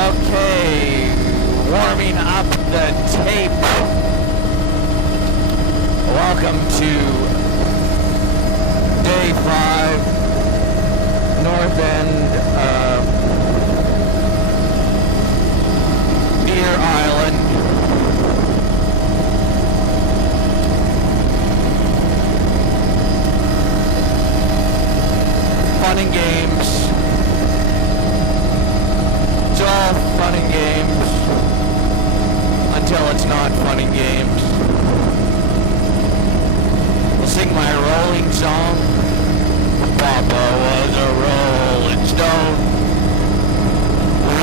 Okay, warming up the tape. Welcome to day 5, north end of Deer Island. Fun and games. It's all fun and games until it's not fun and games. We'll sing my rolling song. Papa was a rolling stone.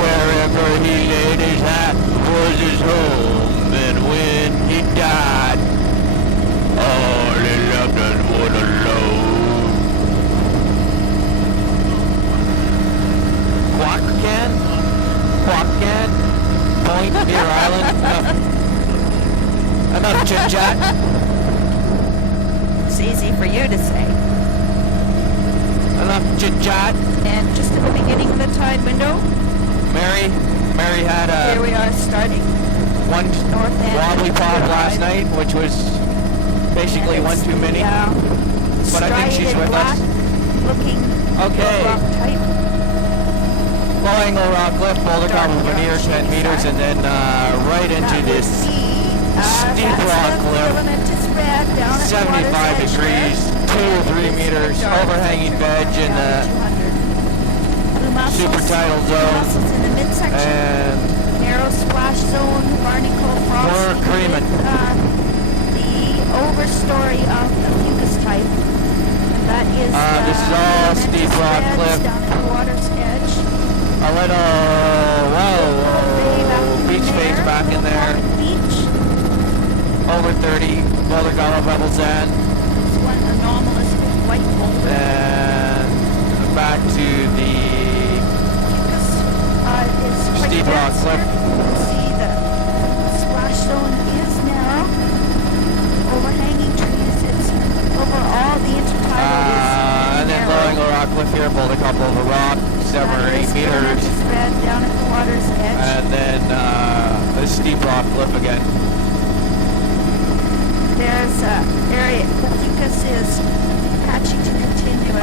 Wherever he laid his hat was his home. And when he died, all he loved us was alone. Quack can? Quack Point, Deer Island. Enough chit chat. It's easy for you to say. Enough chit chat. And just at the beginning of the tide window, Mary had here we are starting. one North end wobbly pop Deer last Island. night, which was basically one too many. Yeah. But I think she's with us. Looking Okay. rock type. Low angle rock cliff, boulder cobble veneer, 10 meters, and then right into this steep rock cliff, 75 degrees, 2 or 3 meters, overhanging veg in the super tidal zone, in the midsection. and Narrow splash zone, barnacle frost. we're creaming. The overstory of the fucus type. And that is This is all steep rock beds cliff. down at the water's edge. A little, beach face back in there, Beach. over 30, boulder cobble pebble sand, This one anomalous white boulder. and back to the Fucus is quite steep rock dense cliff. here. You can see the splash zone is narrow. Overhanging trees. It's overall the intertidal is And then low narrow. angle rock cliff here, boulder cobble over rock, 7 or 8 meters, Spread down at the water's edge. and then a steep rock cliff again. There's area. The fucus is patchy to continuous.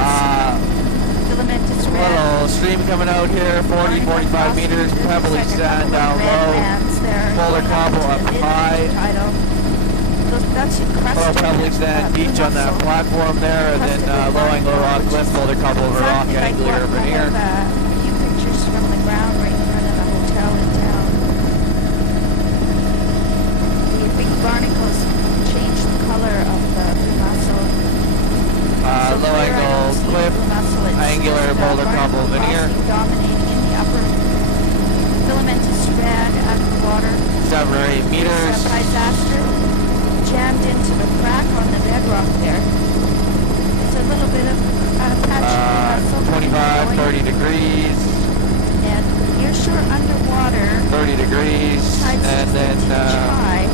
Filamentous red. Little stream coming out here, 40, 45 meters, pebbly sand down low, boulder cobble up high. That's encrusted. Little pebbly sand beach on that platform there, and then low angle rock cliff, boulder cobble over rock, angular veneer. A few pictures from the ground right in front of the hotel in town. The big barnacles change the color of the muscle. Low angle cliff, angular boulder cobble veneer, Dominating in the upper filamentous red out of the water. 7 or 8 meters. Disaster jammed into the crack on the bedrock there. It's a little bit of patchy 25, 30 degrees, and you're sure underwater. 30 degrees, and then high.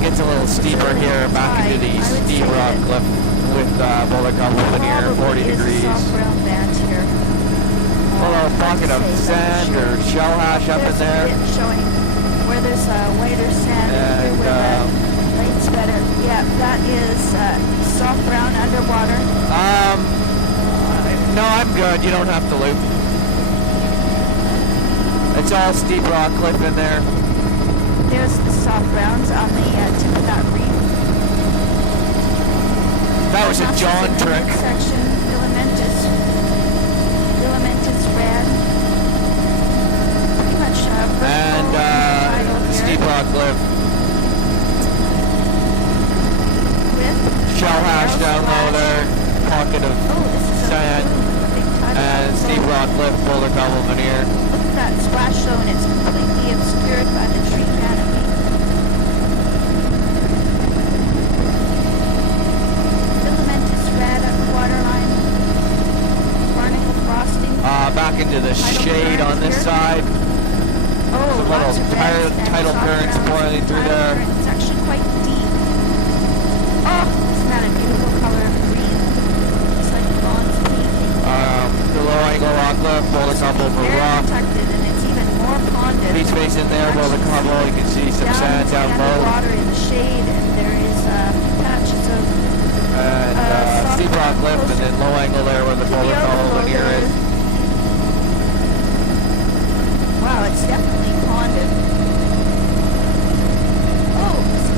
gets a little steeper here back into the steep rock cliff with boulder cobble veneer, 40 degrees. A little pocket of sand or shell hash up in there. Showing where there's whiter sand And, here where the light's better. Yeah, that is soft brown underwater. No, I'm good. You don't have to loop. It's all steep rock cliff in there. There's the soft browns on the tip of that reef. That was a John trick. Section, filamentous red. Pretty much And steep rock cliff. with Shell hash down low there. Pocket of sand. And steep rock cliff, boulder cobble veneer. Look at that splash zone. It's completely obscured by the tree canopy. Filamentous red at the waterline. Barnacle frosting. Back into the shade on this side. Some little tidal currents pouring through there. It's actually quite deep. Oh, isn't that a beautiful color of green? It's like bronze painting. low angle rock cliff, boulder couple over Very rock. protected, and it's even more ponded. Beach face in there, boulder couple. You can see some sand down low. Water in the shade, and there is patches of And steep rock cliff, and then low angle there where the boulder couple linear is. Wow, it's definitely ponded. Oh, it's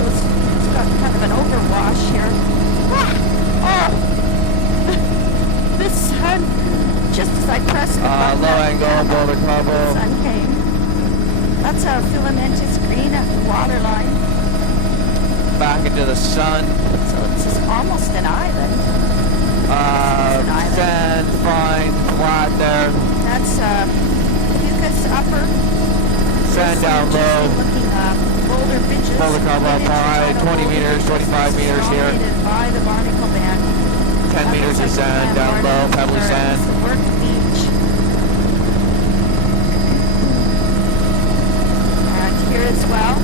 got kind of an overwash here. Ah! Oh! The sun, just as I pressed the button, Low angle, boulder the couple. sun came. That's a filamentous green at the waterline. Back into the sun. So it's just almost an island. Sand, fine, flat there. That's Hucus upper. Sand down low. Looking boulder ridges. Boulder couple up high, 20 meters, 25 meters here. Dominated by the barnacle band. 10 meters of sand down low, pebbly sand. It's the work beach. And here as well.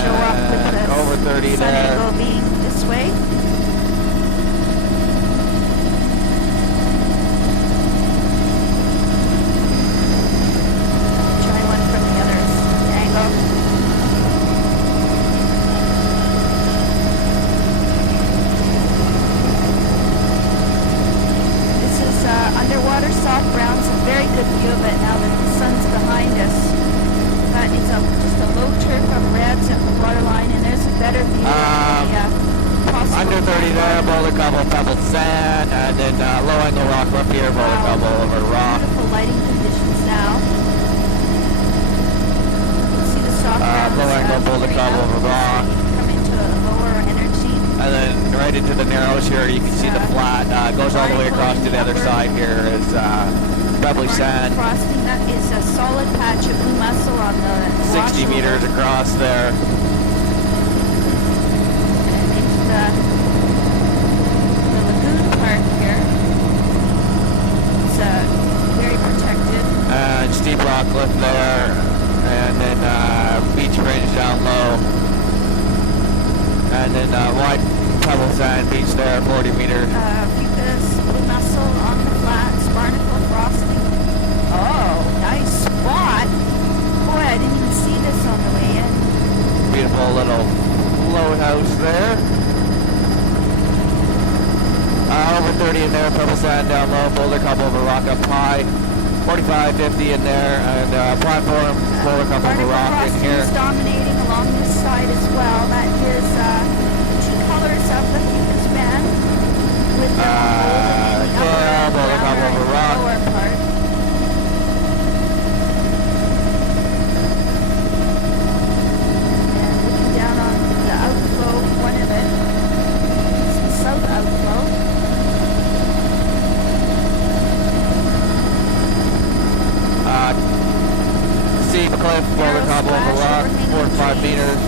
Show up with the over 30 sun there. angle being this way. Try one from the other angle. This is underwater soft brown. It's a very good view of it now that the sun's behind us. But it's just a low turf of reds at the waterline, and there's a better view of the possible Under 30 there, boulder couple, pebbled sand, and then low angle rock up here, boulder couple over rock. Beautiful lighting conditions now. You can see the soft browns, Low angle, boulder coming couple up over rock. as they come into a lower energy. And then right into the narrows here, you can see the flat. Goes all the way across to the other side here is pebbly sand. Frosting, that is a solid patch of blue mussel on the 60 wash meters over. across there. And into the lagoon part here. It's very protected. And steep rock cliff there. And then beach fringe down low. And then wide pebble sand beach there, 40 meters. Fucus, blue mussel on the flats, barnacle frosting. Oh, nice spot. Boy, I didn't even see this on the way in. Beautiful little float house there. Over 30 in there, pebble sand down low, boulder couple over rock up high. 45, 50 in there, and platform, boulder couple over Barnacle rock in frosting here. is dominating along this side as well. That is two colors of the Fucus band with the yeah, boulder couple over rock. lower part. And looking down on the outflow, one of it. It's the south outflow. Steep cliff, boulder couple over rock, 4 to 5 meters.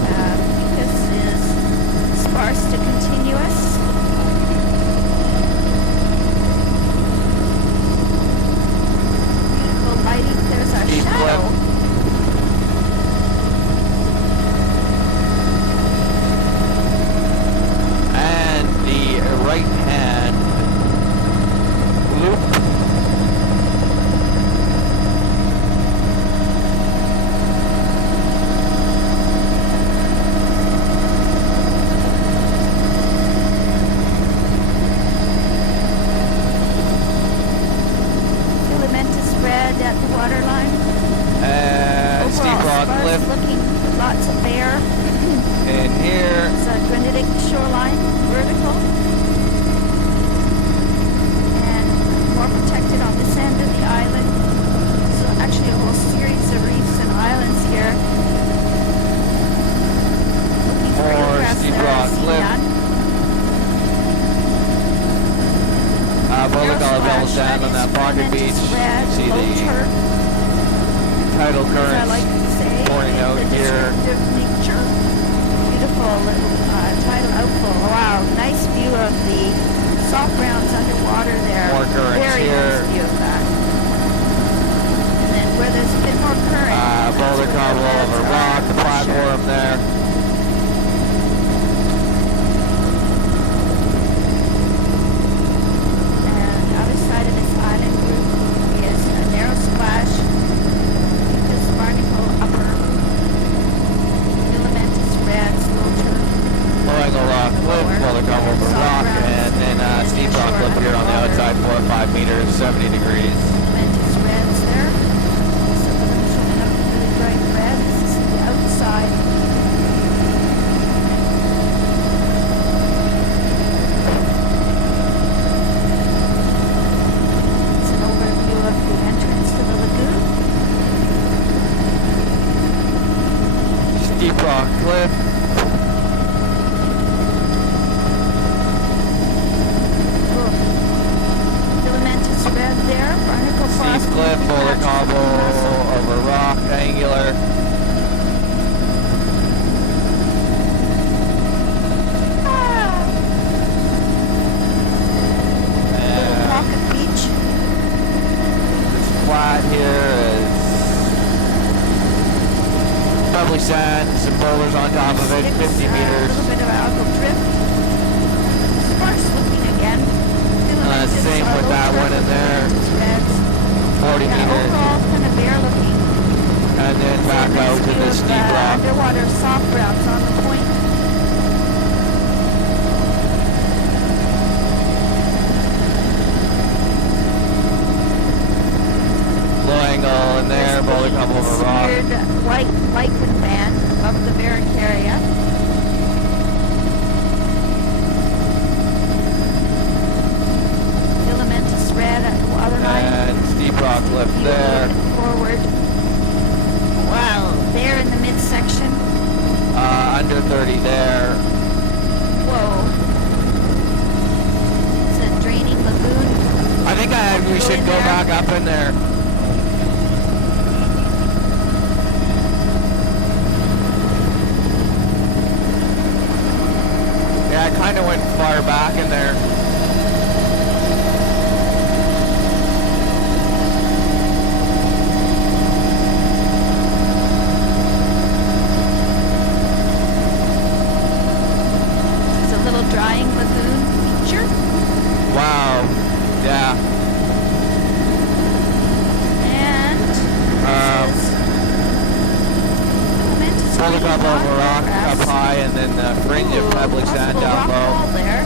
Fucus is sparse to continuous. Beautiful lighting. There's a Steep shadow. cliff. And the right hand loop. Filamentous red at the waterline. And steep Overall, rock sparse cliff looking, lots of bear. in here. It's a granitic shoreline, vertical. And more protected on this end of the island. So actually a whole series of reefs and islands here. Looking for More egress steep there, I rock see cliff. none. Boulder Narrow couple double splash, sand on is that pocket beach. filamentous red, You see low the turf, tidal as I currents like to say, pouring in out the here. descriptive nature. Beautiful little tidal outflow. Wow, nice view of the soft browns underwater there. More currents Very here. nice view of that. And then where there's a bit more current. that's Boulder where the couple reds over are rock, the for sure. platform there. And other side degrees. Mantis reds there. Some of them showing up really bright red. This is the outside. It's an overview of the entrance to the lagoon. Steep rock cliff. Filamentous red there. Barnacle frost. Steep cliff, boulder cobble, over rock, angular. Little pocket beach. This flat here is probably sand, some boulders on top of it, 50 A meters. little bit of algal drift. Sparse looking again. Filamentous, Same with low that turf, one in there. filamentous reds. 40 Yeah, meters. overall kind of bare looking. And then back Nice out to view the of, steep rock. Underwater soft browns on the point. Low angle in there, boulder cobble over rock. Seared white lichen band above the Barracaria. Filamentous red at the waterline. And steep rock cliff there. Looking forward. Wow, there in the midsection. Under 30 there. Whoa. It's a draining lagoon. I think we should go back up in there. Yeah, I kind of went far back in there. It's a little drying lagoon feature. Wow. Yeah. And this is filamentous Boulder green cobble over rock grass. up high, and then the fringe of pebbly sand Possible down rock low. wall there.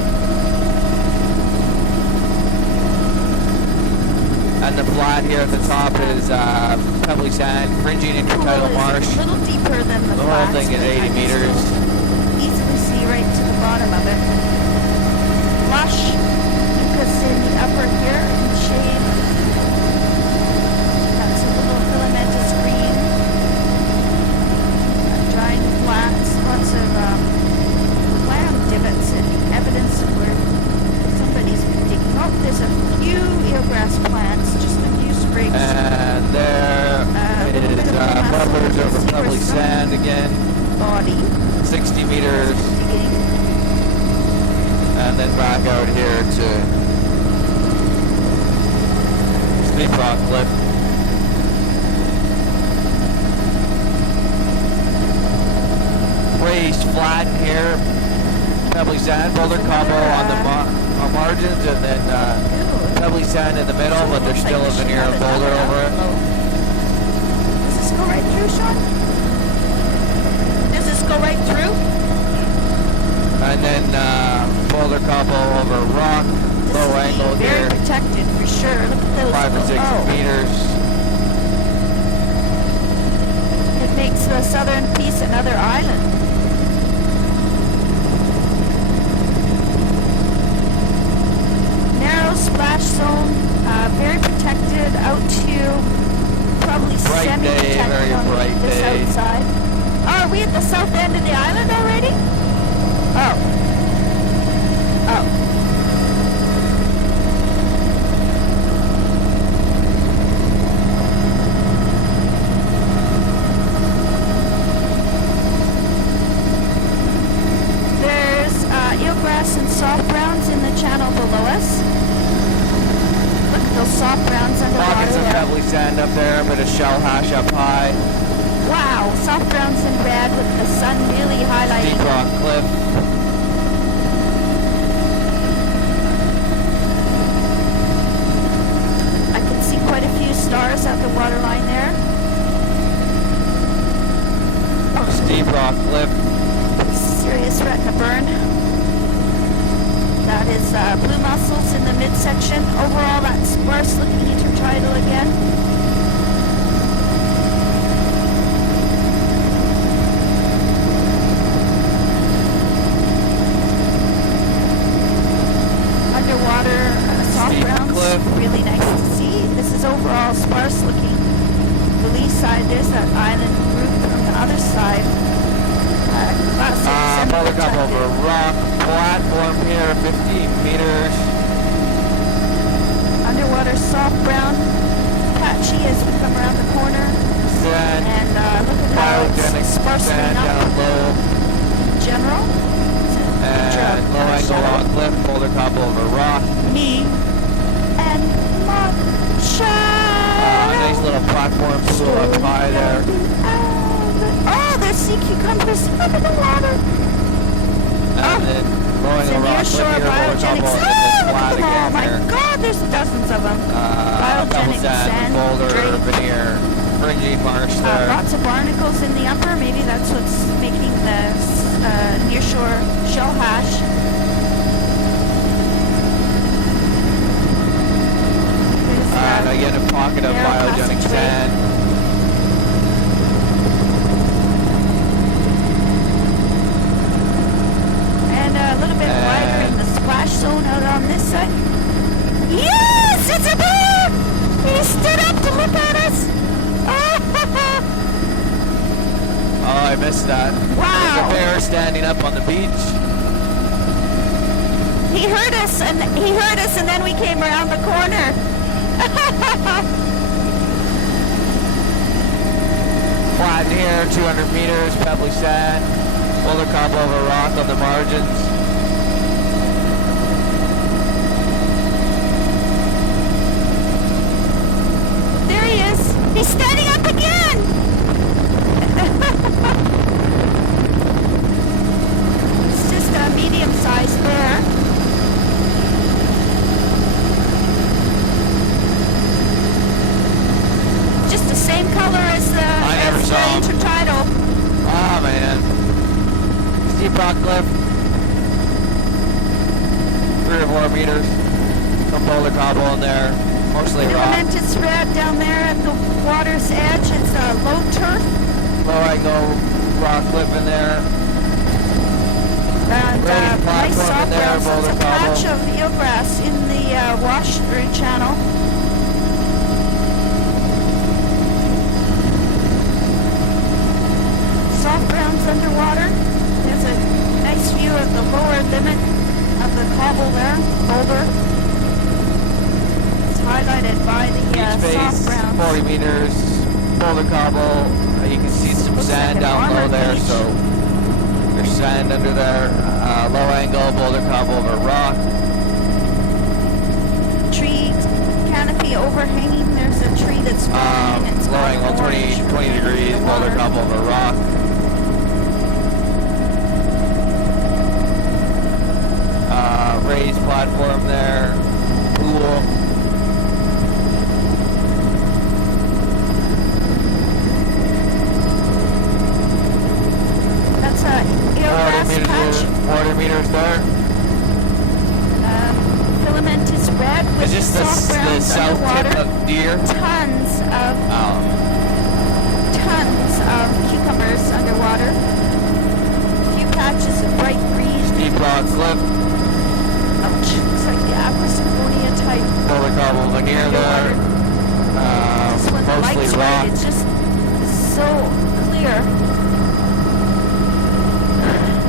And the flat here at the top is pebbly sand, fringing intertidal Pool marsh. is a little deeper than the The whole flats, thing is but 80 I can meters. still easily see right to the bottom of it. Lush mucus in the upper here in the shade. That's a little filamentous green. Drying flats, lots of clam divots and evidence of where somebody's been digging. Oh, there's a few eelgrass plants, just a few sprigs. And there little is bit of a bubblers massive over sea pebbly crystal. sand again, Body 60 meters, digging. and then back out here to steep rock cliff. Raised flat here, pebbly sand, boulder cobble on the margins, and then Ew. pebbly sand in the middle, but there's still a veneer of boulder over it. Does this go right through, Sean? Does this go right through? And then boulder cobble over rock, This low is angle very here, protected for sure. Look at those. 5 or 6 oh, meters. It makes the southern piece another island. Narrow splash zone, very protected out to probably Bright day, semi-protected very on bright this day. outside. Oh, are we at the south end of the island already? Oh. Oh. There's eelgrass and soft browns in the channel below us. Look at those soft browns underwater Pockets of there. pebbly sand up there, a bit of shell hash up high, Wow, soft browns in red with the sun really highlighting. steep rock cliff. I can see quite a few stars at the waterline there. Steep rock cliff. Serious retina burn. That is blue mussels in the midsection. Overall, that sparse looking intertidal again. Underwater soft browns, really nice to see. This is overall sparse looking. The lee side, there's that island group from the other side. Boulder Cup over rock platform here, 15 meters. Underwater soft brown, patchy as we come around the corner. Sand, and look at how biogenic it's sparsely sand up. down low. General. And low angle on cliff, Boulder Cup over rock. Me and Mark Nice little platform flew up high there. Oh, there's sea cucumbers up in the water. And then blowing a rock cliff here, Boulder Cup over this flat again. Oh my God, there's dozens of them. Pebble Biogenic sand, sand, boulder, drake. veneer, fringy marsh there. Lots of barnacles in the upper. Maybe that's what's making the nearshore shell hash. And again, a pocket of biogenic sand. And a little bit wider in the splash zone out on this side. Yes, it's a bear! He stood up to look at us. Oh, I missed that. Wow. There's a bear standing up on the beach. He heard us, and then we came around the corner. Flat here, 200 meters, pebbly sand, Boulder Cup over rock on the margins. There he is. He's standing up again. It's just a medium-sized bear. Just the same color as the intertidal. Oh man. Steep rock cliff. 3 or 4 meters. Some Boulder cobble in there. Mostly rock. Filamentous red down there at the water's edge. It's a low turf. Low angle rock cliff in there. And nice soft there, browns. There's a Boulder patch cobble. of eelgrass in the wash-through channel. Soft browns underwater. There's a nice view of the lower limit of the cobble there, boulder. It's highlighted by the Beach soft face, browns. 40 meters, Boulder cobble. You can see some Looks sand like an down low armored there, beach. so there's sand under there. Low angle, Boulder cobble over rock. Tree canopy overhanging. There's a tree that's falling and it's Low got angle, 20 orange degrees, in the Boulder water. cobble over rock. Raised platform there, pool. That's a eelgrass patch. 40 meters there. Filamentous red with Is this soft the browns south underwater. tip of Deer? Tons of cucumbers underwater. A few patches of bright green. Steep rock cliff, Ouch. Looks like the Aqua Symphonia type. Boulder cobble veneer there. Just when the Mostly light's rock. right, it's just so clear.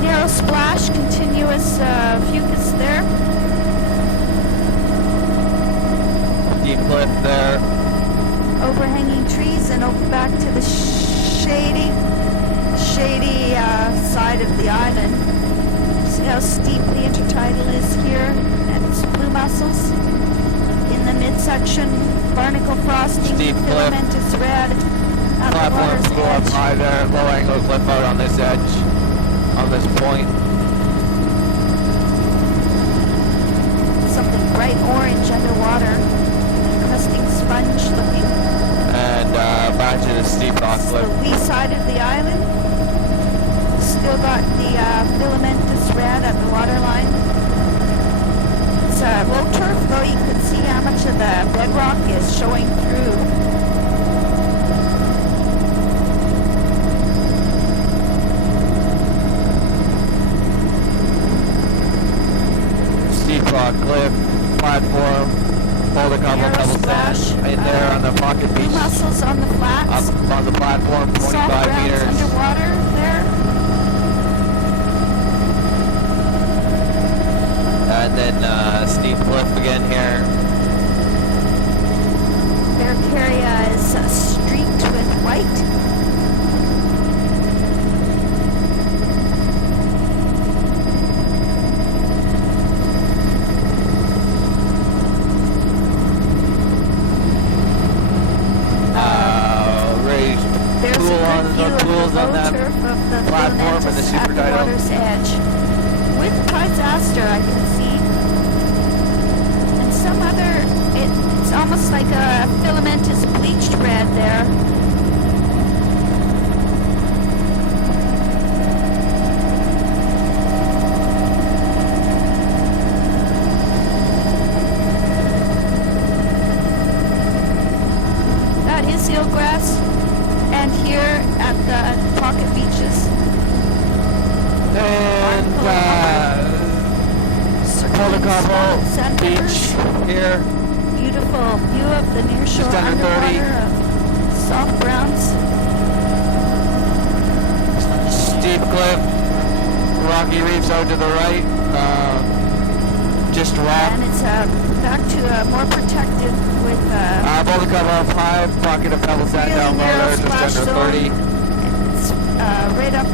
Narrow splash, continuous fucus there. Deep cliff there. Overhanging trees and over back to the shady side of the island. See how steep the intertidal is here, and it's blue mussels in the midsection, barnacle frosting, Steep cliff. filamentous red on the Platform water's go up edge. high there. Low angle cliff out on this edge, on this point. Something bright orange underwater, crusting sponge looking. And back to the steep rock It's cliff. the lee side of the island. Still got the filamentous red at the waterline. low turf, though. You can see how much of the bedrock is showing through. Steep rock cliff, platform, boulder cobble, pebble sand, right there on the pocket beach. Mussels on the flats. Up on the platform, 25 meters. Underwater there. And then steep cliff again here. Barcaria is streaked with white. On that platform and the super at the water's edge. With disaster, I can see. And some other, it's almost like a filamentous bleached red there. That is eelgrass. And here at the pocket beaches. And boulder cobble beach here. Beautiful view of the near shore underwater of soft browns. Steep cliff, rocky reefs out to the right. Just rock. And it's back to more protected with boulder cobble up high, pocket of pebble sand down low there, just under 30. It's right up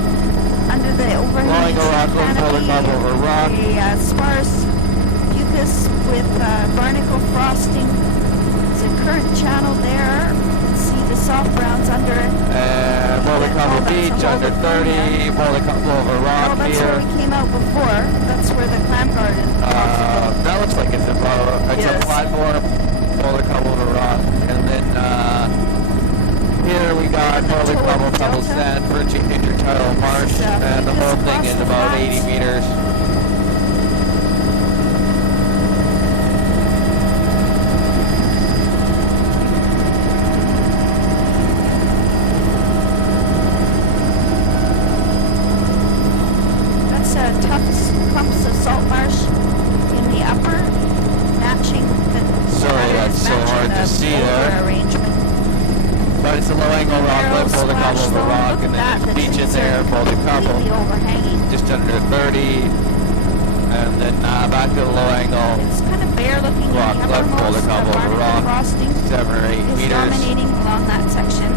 under the overhang rock, boulder cobble over rock. A sparse mucus with barnacle frosting. There's a current channel there. You can see the soft browns under it. Boulder cobble beach under 30, boulder cobble over rock that's here. Where we came out before. That's where the clam garden. That looks like it's a platform, boulder cobble over rock, and then here we got boulder cobble, pebble sand, fringing intertidal marsh, and the whole thing is about 80 meters. Clumps of salt marsh in the upper, matching the. Sorry, that's so hard to see there. Arrangement. But it's a low angle rock cliff, boulder cobble over rock, and then there's beach in there, boulder cobble, just under 30, and then back to the low angle. It's kind of bare looking. Rock cliff, boulder cobble over rock, 7 or 8 meters. Dominating along that section.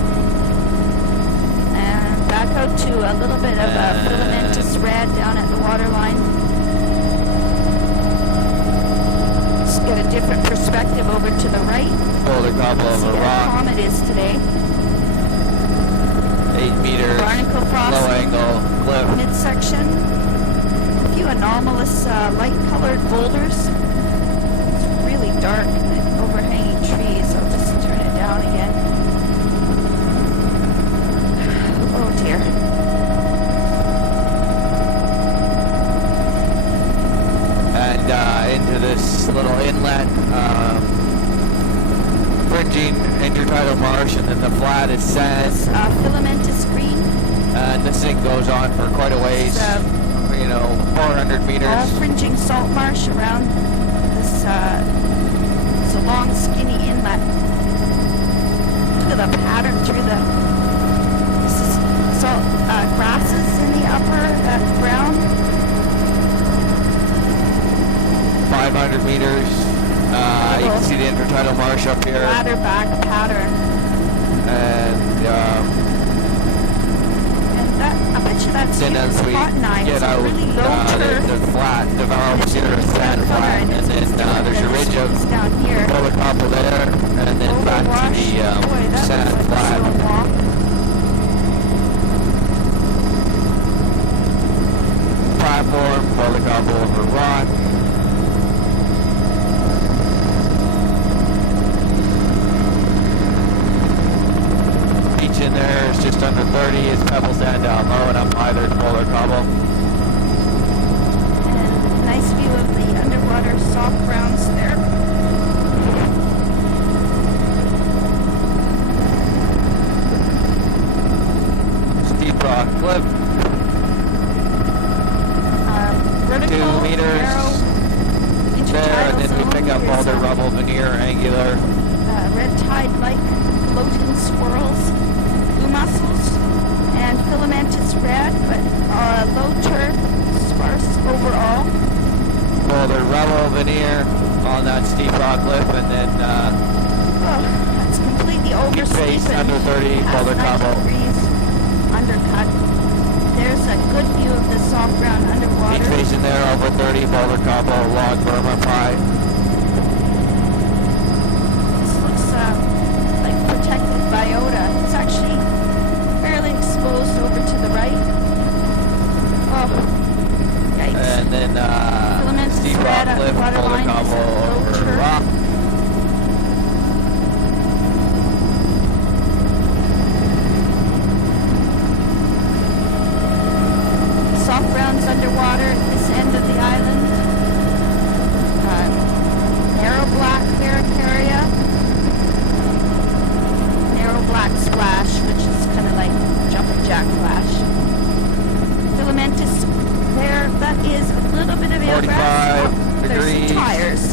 Back out to a little bit of a filamentous red down at the waterline. Just get a different perspective over to the right. Boulder cobble over rock. How calm it is today. 8 meters. Barnacle frosting. Low angle cliff. Midsection. A few anomalous light-colored boulders. It's really dark. Overhanging trees. I'll just turn it down again. Oh dear. And into this little inlet, fringing intertidal marsh, and then the flat is sand. This filamentous green. And this thing goes on for quite a ways, 400 meters. All fringing salt marsh around this, it's a long skinny inlet. Look at the pattern through the salt grasses in the upper, that brown. 500 meters. You can see the intertidal marsh up here. Ladder back pattern. And that, I bet you that's then as we get out, really low the flat develops here, a sand flat, and then there's a ridge of boulder cobble there, and then back to the sand flat. Platform, boulder cobble over rock. Beach in there is just under 30. It's pebble sand down low, and up high there's boulder cobble. And nice nice view of the underwater soft grounds there. Steep rock cliff. Vertical, 2 meters narrow, there, and intertidal then we pick up zone. all the Here's, rubble, veneer, angular. red tide-like floating swirls, blue mussels, and filamentous red, but low turf, sparse overall. Boulder rubble, veneer on that steep rock cliff, and then That's completely deep face oversteep under 30, past boulder 90 combo. degrees undercut. There's a good view of the soft ground underwater. Deep face in there over 30, boulder combo, log berm up high. This looks like protected biota. It's actually fairly exposed over to the right. Oh, yikes. And then Filamentous steep rock red cliff, boulder waterline is combo low over turf. rock. Soft grounds underwater at this end of the island. Narrow black barracaria. Narrow black splash, which is kind of like jumping jack flash. Filamentous there, that is a little bit of 45 eelgrass. There's degrees. some tires.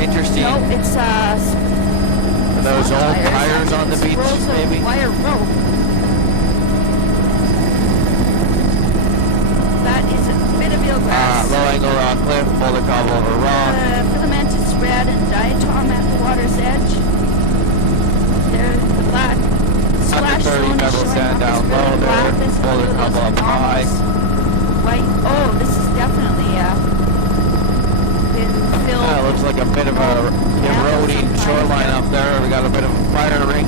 Interesting. No, it's Are those old tires on the beach, rolls of maybe? wire rope. That is a bit of eelgrass. Low angle rock cliff, boulder combo over rock. Filamentous red and diatom at the water's edge. There's the black splash 30 zone is pebble showing sand up down as low really there. black. There's a Boulder few of combo those up high. anomalies. White. Oh, this is definitely been filled. Looks like a bit of a eroding shoreline up there. We got a bit of a fire ring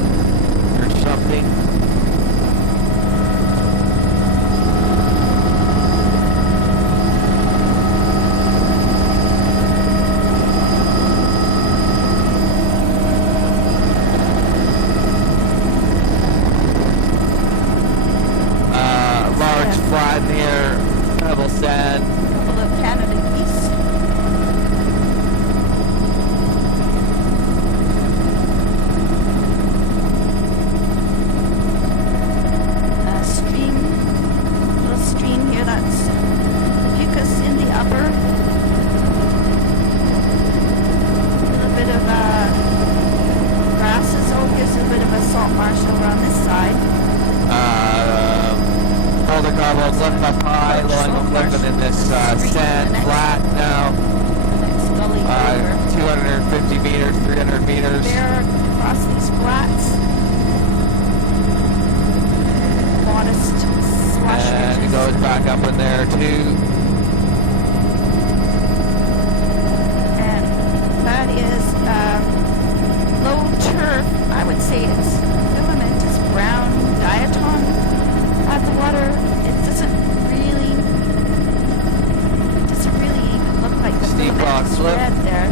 or something. Large flat near pebble sand. A couple of Canada geese. Little stream here, that's mucus in the upper. A little bit of grasses. Oh, here's a bit of a salt marsh over on this side. Boulder combo cliff up high, low angle cliff, and then this sand flat now. The next gully over. 250 meters, 300 meters. There across these flats. Modest slush And it ridges. goes back up in there too. And that is low turf. I would say it's filamentous brown diatom at the water. It doesn't really even look like the Steep rock filamentous slip. red there.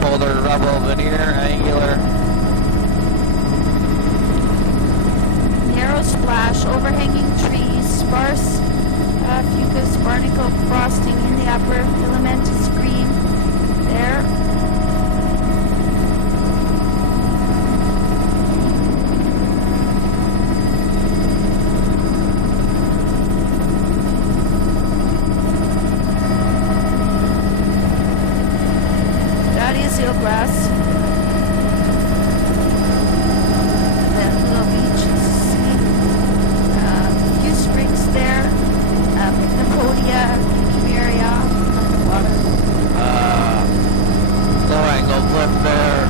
Boulder rubble, veneer, angular. Narrow splash, overhanging trees, sparse fucus, barnacle frosting in the upper, filamentous green there. That is eelgrass. That little beach is sweet. A few springs there. Pycnopodia, Euchemeria, water. Low angle cliff there.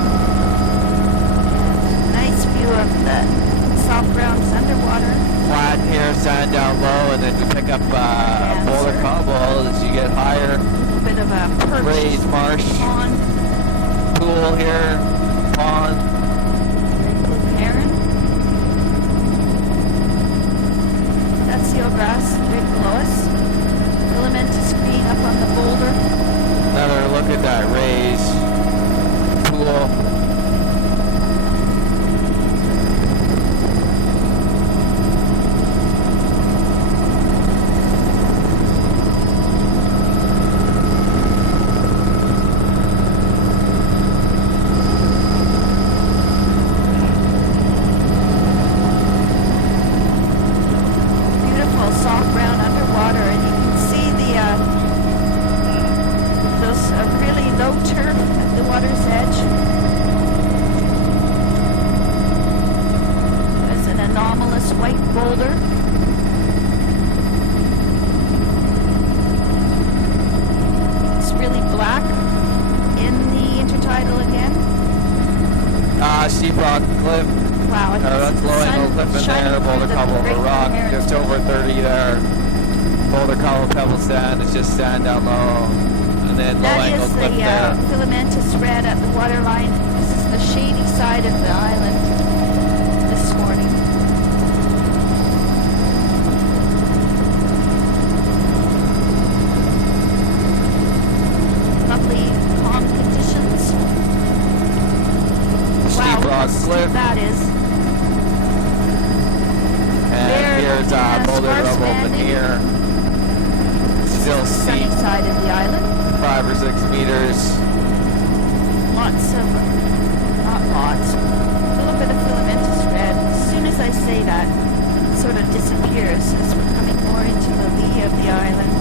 Nice view of the soft grounds underwater. Flat here, sand down low, and then you pick up boulder combo as you get higher. A bit of a perch Raised marsh, pond. pool here, pond. Blue heron. That's eelgrass right below us. Filamentous green up on the boulder. Another look at that raised pool. rock cliff. Wow, That's low angle cliff in there. Boulder cobble over rock. Just over 30 there. Boulder cobble pebble sand. It's just sand down low. And then low angle cliff there. That is the filamentous red at the waterline. This is the shady side of the island this morning. Lovely calm conditions. Steep rock cliff. That is. And here's Boulder rubble veneer. Still Sunny steep. side of the island. 5 or 6 meters. Lots of, not lots, a little bit of filamentous red. As soon as I say that, it sort of disappears as we're coming more into the lee of the island.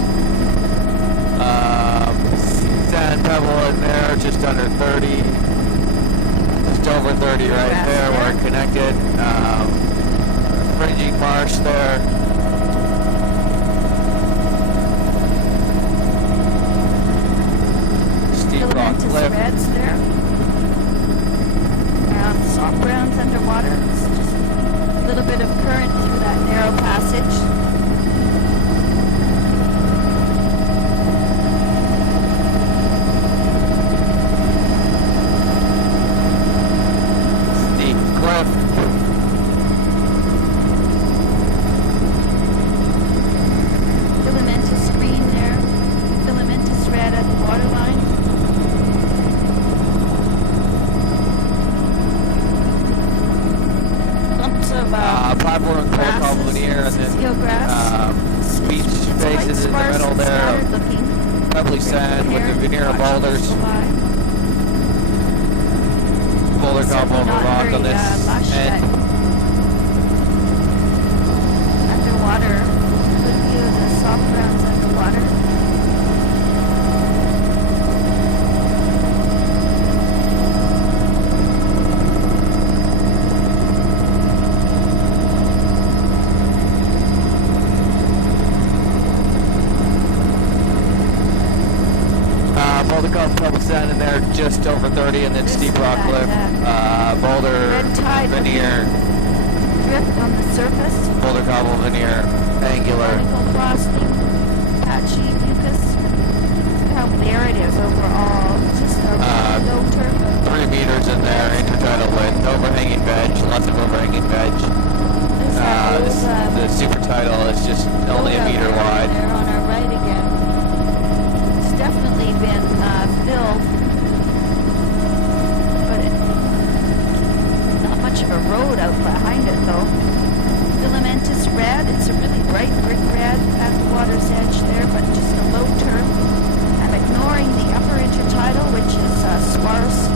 Sand pebble in there, just under 30. Just over 30 right there. We're connected. Fringing marsh there. Filamentous reds there. Soft browns underwater. It's just a little bit of current through that narrow passage. Steep cliff. Filamentous green there. Filamentous red at the waterline. Platform and coal cobble veneer, and then beach faces in the middle there of pebbly sand with the veneer of boulders. Boulder cobble over rock on this end. Underwater, good view of the soft grounds underwater. Boulder cobble pebble sand in there, just over 30, and then steep rock cliff. Boulder veneer. Drift on the surface. Boulder cobble veneer, angular. Vertical frosting, patchy mucus. Look how bare it is overall. Just a low turf. 3 meters in there, intertidal width, overhanging veg, lots of overhanging veg. The super tidal is just only a meter wide. There on our right again. It's definitely been filled, but not much of a road out behind it though. Filamentous red, it's a really bright brick red at the water's edge there, but just a low turf. I'm ignoring the upper intertidal, which is sparse.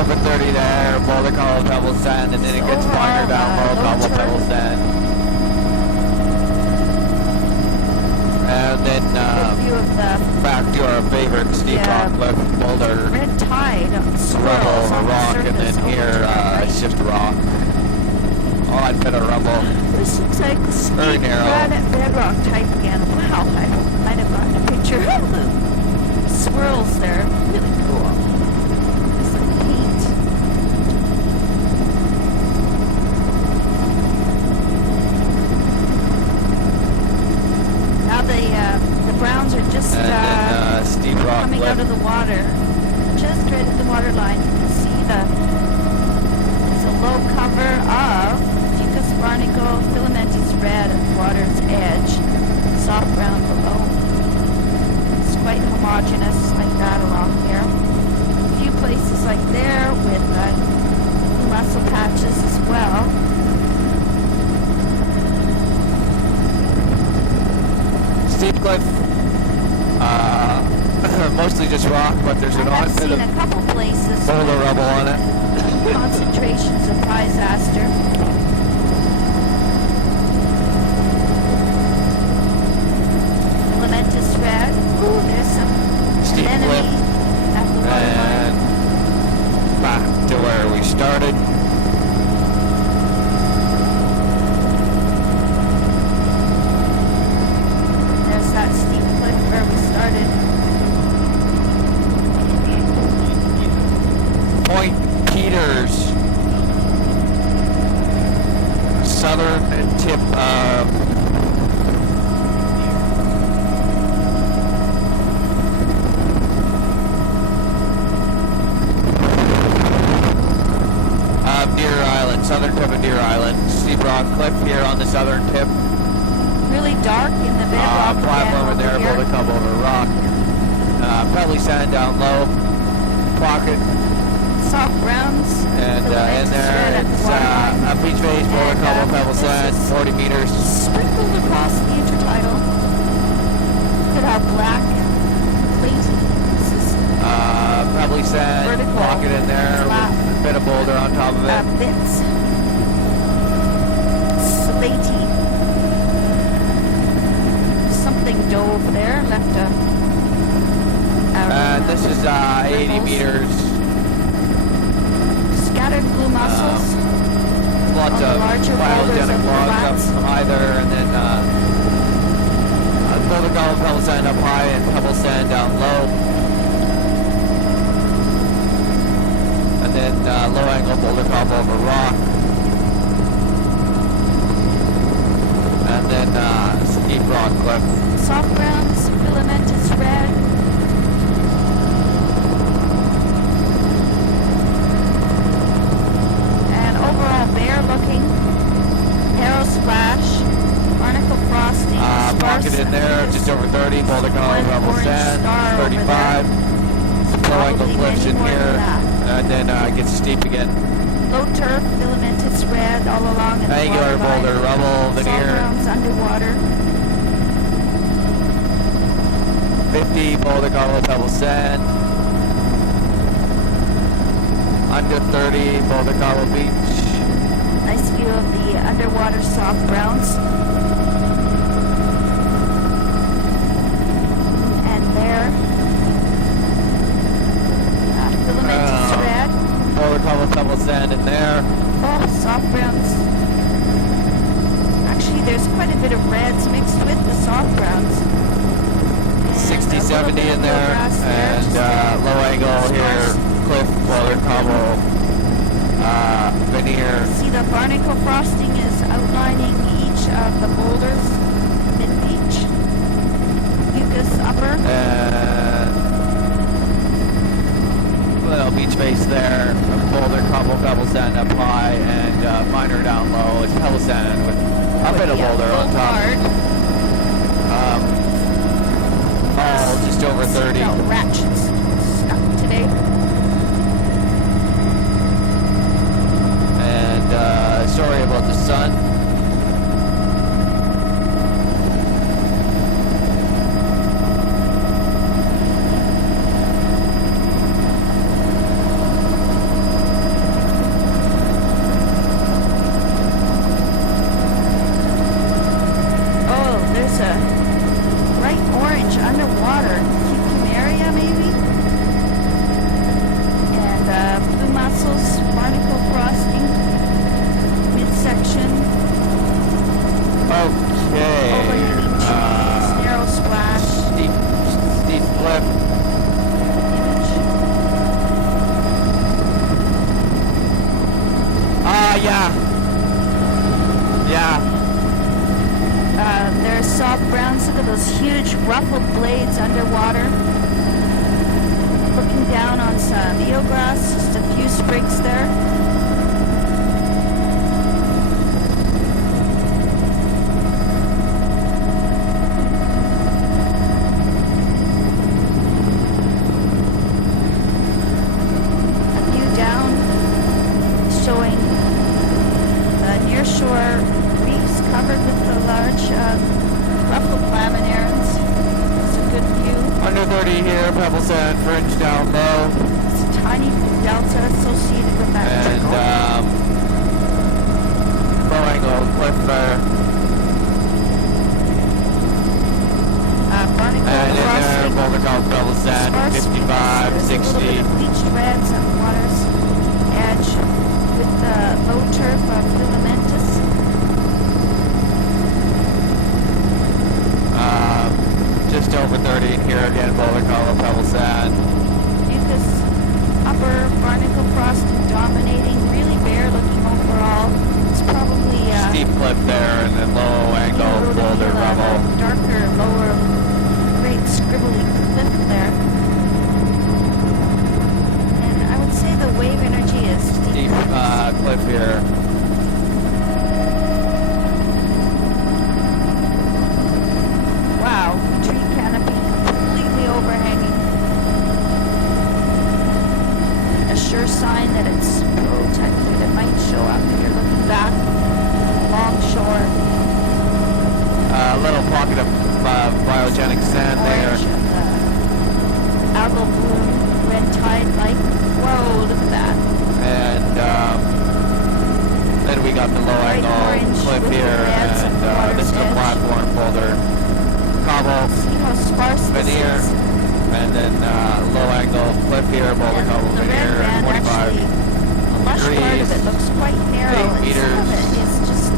Over 30 there, boulder cobble pebble sand, and then it gets finer down low, cobble pebble sand. And then back to our favorite steep rock cliff, boulder red tide, rubble, rock, and then here it's just rock. Odd bit of rubble. This looks like the steep granite bedrock type again. Wow, I might have gotten a picture of the swirls there. Really cool. It's like paint. Now the browns are just steep rock coming cliff. out of the water. Just right at the water line. You can see there's a low cover of barnacle, filamentous red at the water's edge, soft brown below. It's quite homogeneous like that along here. A few places like there with mussel patches as well. Steep cliff, mostly just rock, but there's an odd bit of a couple places boulder rubble on it. Concentrations of piezaster. Filamentous red. Ooh, there's some steep cliff. At the and back to where we started. There's that steep cliff where we started. northern tip of Deer Island. Steep rock cliff here on the southern tip. Really dark in the bedrock. Platform in there, boulder cup over rock. Pebbly sand down low. Pocket. Soft browns. And in there, it's a beach face, boulder couple, pebble sand, 40 meters. Sprinkled across the intertidal. Look at how black and lazy this is. Pebbly sand, Vertical. pocket in there, Flat. with a bit of boulder on top of it. Bits. Slaty. Something dove there, left a And this is 80 ripples. meters. Scattered blue mussels. Lots On the of larger boulders biogenic of the logs up flats. from either, and then boulder column, pebble sand up high, and pebble sand down low. And then low angle boulder top over rock. And then steep rock cliff. Soft browns, filamentous red. And overall bare looking. Narrow splash. Barnacle frosting. Pocket in there, just over 30. Boulder column, pebble orange sand, star over 35. Some low angle Probably cliffs many in more than here. that. And then gets steep again. Low turf, filamentous red all along in the Angular waterline. boulder, rubble, Soft veneer. browns underwater. 50 boulder column, pebble sand. Under 30 boulder column beach. Nice view of the underwater soft browns. And there, filamentous red. Boulder column, pebble sand in there. Oh, soft browns. Actually, there's quite a bit of reds mixed with the soft browns. And 60, a little 70 bit of in there. bluegrass there, And just low angle here, cliff, boulder cobble, veneer. see the barnacle frosting is outlining each of the boulders mid-beach. Mucus upper. Little beach face there. Boulder cobble, pebble sand up high, and finer down low. It's pebble sand with a bit of boulder on top. Hard. All just over 30. No, ratchets stuck today. And sorry about the sun. Oh, there's a bright orange underwater. Cucumaria, maybe? And blue mussels, barnacle frosting, midsection, Okay. overhanging trees, narrow splash, Steep cliff. image. Yeah. There's soft browns. Look at those huge ruffled blades underwater. Looking down on some eelgrass, just a few sprigs there. A view down showing the near shore reefs covered with the large ruffled laminarans. It's a good view. Under 30 here, pebble sand, fringe down low. It's a tiny delta associated with that And trickle. low angle cliff there. Barnacle And in there, frosting. boulder column, pebble sand, Sparse 55, there's a little 60. bit of bleached reds on the water's edge with the low turf of filamentous. Just over 30 in here again, boulder column, pebble sand. Mucus upper, barnacle frosting dominating, really bare looking overall. It's probably Steep cliff there, and then low angle, boulder rubble. darker, lower, great scribbly cliff there. And I would say the wave energy is Steep cliff here. sure sign that it's protected. It might show up if you're looking back along shore. A little pocket of biogenic sand there. Orange and algal bloom, red tide like. Whoa, look at that. And then we got the low angle cliff here, and this is a platform boulder, cobble, See how sparse this veneer, is? and then low angle cliff here, boulder, And cobble, the red veneer, band 25 actually, the lush part degrees, of it looks quite narrow, 8 and some of meters. it is just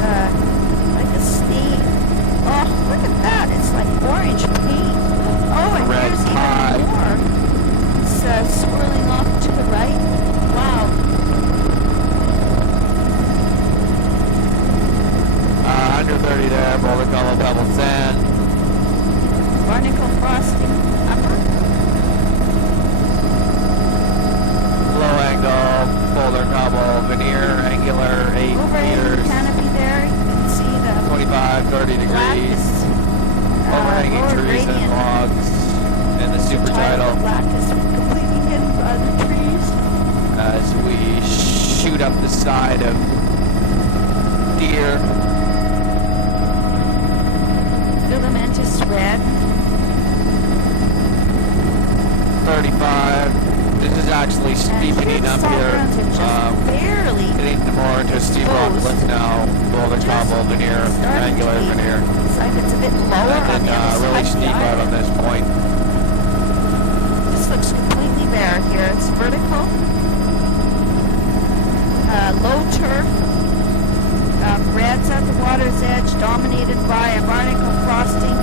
like a stain. Oh, look at that! It's like orange paint. Oh, and Red here's tide. even more. It's swirling off to the right. Wow. 130 there, boulder, cobble, pebble, sand, Barnacle frosting upper. low angle, boulder, cobble, veneer, angular, 8 Overhanging meters, canopy there. You can see the 25, 30 degrees, blackest overhanging lower trees and gradient. logs, and the super tidal Black is completely hidden by the trees. as we shoot up the side of deer. Filamentous red. 35. This is actually steepening up here. Barely. Getting more into steep rock cliff now. Boulder, cobble, veneer, angular veneer. It's like it's a bit lower on And the other really side of the steep out on island. this point. This looks completely bare here. It's vertical. Low turf. Reds at the water's edge, dominated by a barnacle frosting.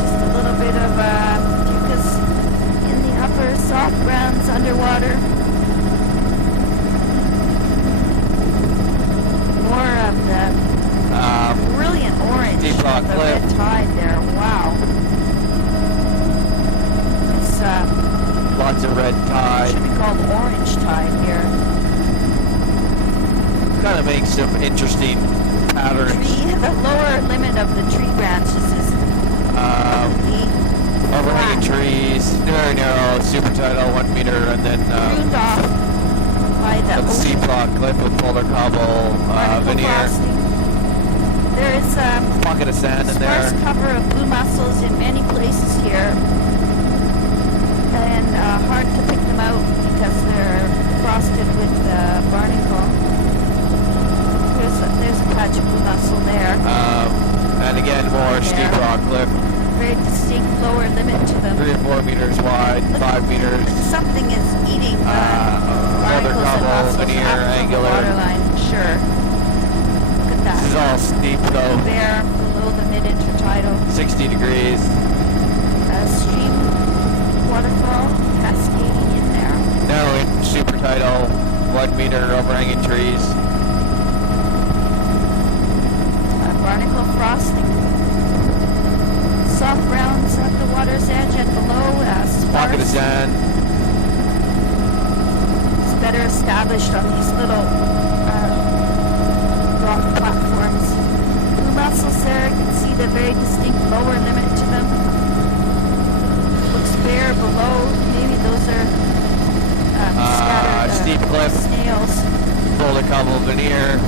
Just a little bit of mucus in the upper, soft browns underwater. More of the brilliant orange Deep rock of the cliff. red tide there. Wow. It's Lots of red tide. should be called orange tide here. Kind of makes some interesting patterns. The lower limit of the tree branches is Overhanging trees, very narrow, super tidal, 1 meter, and then pruned off by the the steep rock cliff with boulder, cobble, barnacle veneer, frosting. There is pocket of sand in sparse there. cover of blue mussels in many places here, and hard to pick them out because they're frosted with barnacle. There's a patch of blue mussel there. And again, more steep rock cliff, Very distinct lower limit to them. 3 or 4 meters wide, 5 meters. Something is eating Boulder, barnacles and cobble, mussels veneer, up from the angular. waterline. Sure. Look at This is that. all steep though, There, below the mid-intertidal. 60 degrees. Stream waterfall cascading in there. Narrowing super tidal, 1 meter overhanging trees. Barnacle frosting. Soft browns at the water's edge and below. Pocket of Sparse. sand. It's better established on these little rock platforms. Blue mussels there. You can see the very distinct lower limit to them. Looks bare below. Maybe those are scattered steep cliff. snails. Boulder, cobble, veneer.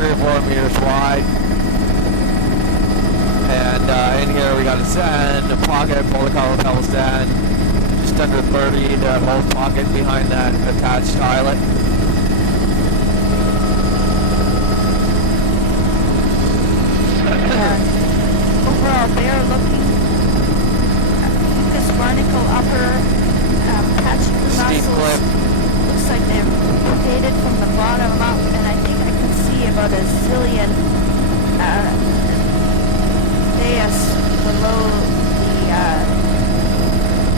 3 or 4 meters wide. And in here we got a sand, a pocket, boulder, cobble, pebble sand. Just under 30, the whole pocket behind that attached islet. And overall bare looking. Mucus barnacle upper, patched blue Steep mussels. cliff. Looks like they've rotated from the bottom up, and I think I can see about a zillion dais below the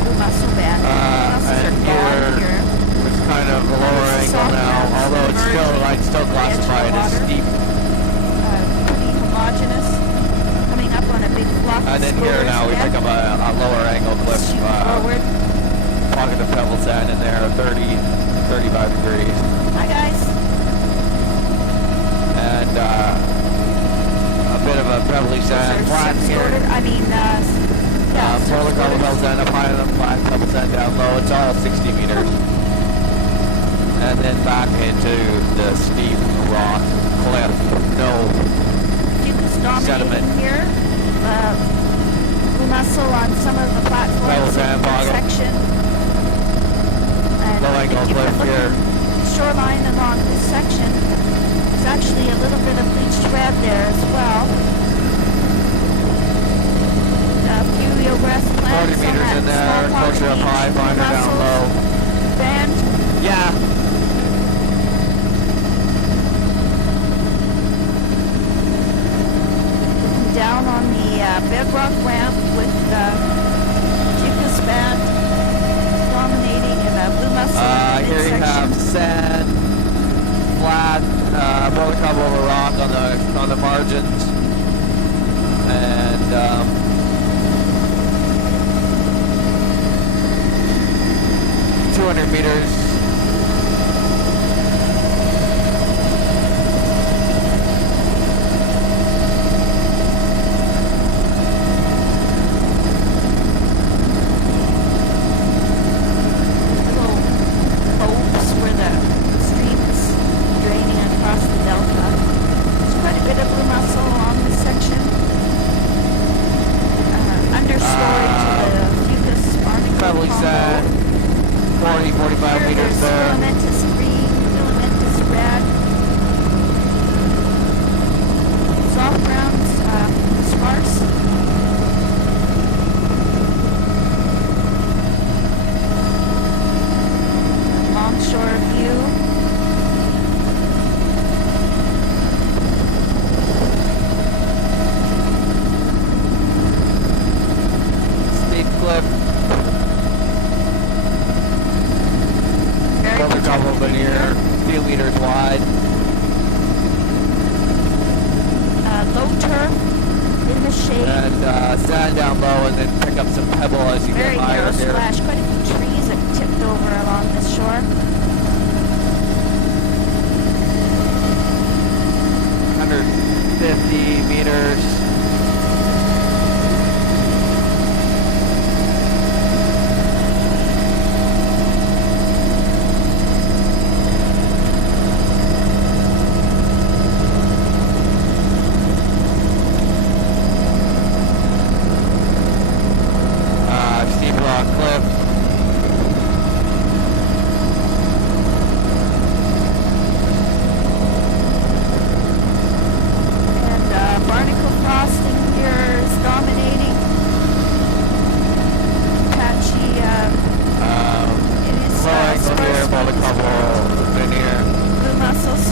blue mussel band. Mussels are And gone here was kind of a lower It's angle soft now, now, although it's still, emerging I'd still from the edge of classify it the as water. steep. Pretty homogeneous, coming up on a big block. And then here now we pick up a lower angle cliff, forward. pocket of pebble sand in there, 30, 35 degrees. Hi guys. And a bit of a pebbly sand, flat here. Yeah. Boulder, cobble, pebble sand up high and then flat pebble sand down low. It's all 60 meters. then back into the steep rock cliff. No You can dominate sediment. here. Blue mussel on some of the platforms in this section. And Low if angle you cliff look here. at the shoreline along this section, there's actually a little bit of bleached red there as well. A few eelgrass 40 plants on meters that in there, small closer up beach, high, blue finder down mussels, low. band. Yeah. Down on the bedrock ramp with Fucus band dominating in a blue mussel Here you have midsection. sand, flat, roller cob over rock on the margins, and 200 meters. Little coves where the stream is draining across the delta. There's quite a bit of blue mussel along this section. Understory to the Fucus barnacle Probably combo. sand, 40, 45 Here meters there's there. filamentous green, filamentous red. Soft browns, sparse. Longshore view. Steep cliff, Very roller cob over protected near, few meters wide. Low turf in the shade. And sand down low, and then pick up some pebble as you Very get higher narrow here. splash. Quite a few trees have tipped over along this shore. 150 meters. Steep rock cliff. And barnacle frosting here is dominating. Patchy, it is Low angle sparse here, about a veins, couple veneer. blue mussels.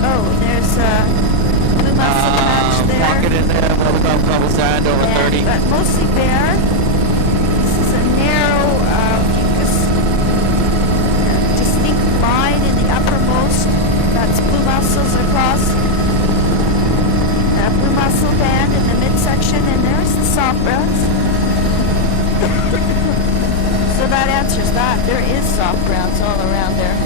Oh, there's a blue mussel patch there. Pocket in there, about a couple sand over And 30. but mostly bare. This is a narrow, Fucus, distinct line in the uppermost. That's blue mussels across. Blue mussel band in the midsection, and there's the soft browns. So that answers that. There is soft browns all around there.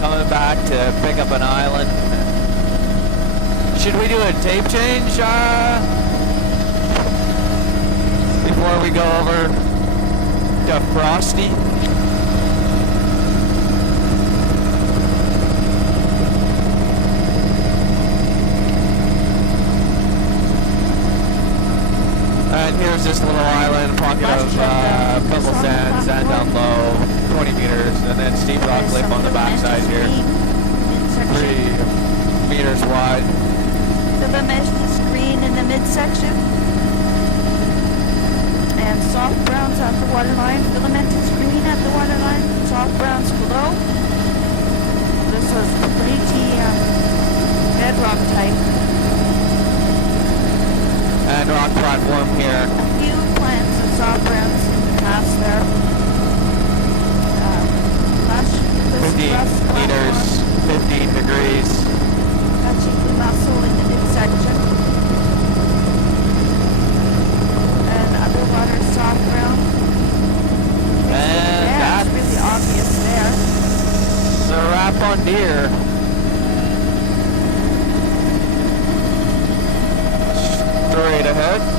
Coming back to pick up an island. Should we do a tape change before we go over to Frosty? And here's this little island, pocket of pebble sand, sand down low, 20 meters, and then steep rock There's cliff some on the backside filamentous here, green midsection. 3 meters wide. Filamentous green in the midsection. And soft browns at the waterline. Filamentous green at the waterline. Soft browns below. This was bleachy bedrock type. And rock platform here. A few plants of soft browns in the past there. Lush, 50 rust meters, platform. 15 degrees. Touching the mussel in the midsection. And underwater soft brown. And Yeah, that's it's really obvious there. a wrap on deer. ahead.